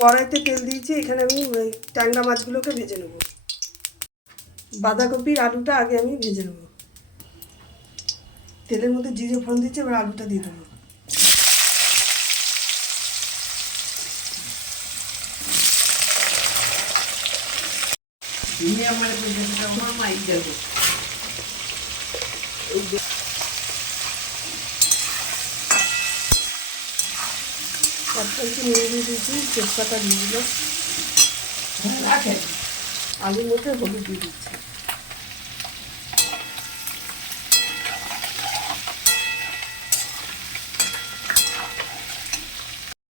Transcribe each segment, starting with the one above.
কড়াইতে তেল দিয়েছি, এখানে আমি ট্যাংরা মাছগুলোকে ভেজে নেব। বাঁধাকপির আলুটা আগে আমি ভেজে নেব। তেলের মধ্যে জিরে ফোড়ন দিচ্ছি, এবার আলুটা দিয়ে দেবো। একটু নিয়ে দিয়ে দিয়েছি, তেজপাতা দিয়ে দিলাম, আলুর মধ্যে হলুদ দিয়ে দিচ্ছি।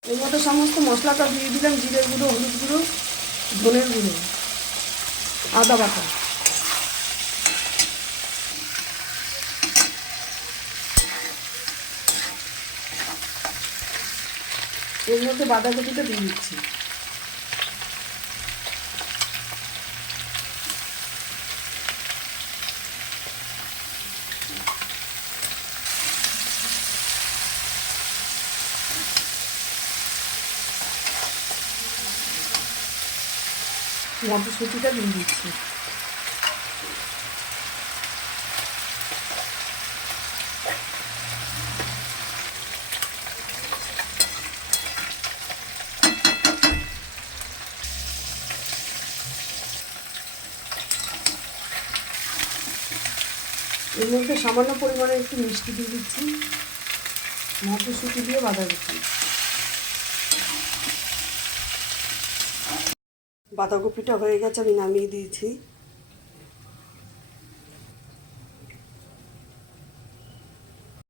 এর মধ্যে সমস্ত মশলাটা দিয়ে দিলাম, জিরের গুঁড়ো, হলুদ গুঁড়ো, ধনের গুঁড়ো, আদা বাটা। এর মধ্যে বাঁধাকপিটা দিয়ে দিচ্ছি। মটরশুঁটিটা দিয়ে দিচ্ছি। এর মধ্যে সামান্য পরিমাণে একটু মিষ্টি দিয়ে দিচ্ছি। মটরশুঁটি দিয়ে বাঁধাকপি। বাঁধাকপিটা হয়ে গেছে, আমি নামিয়ে দিয়েছি।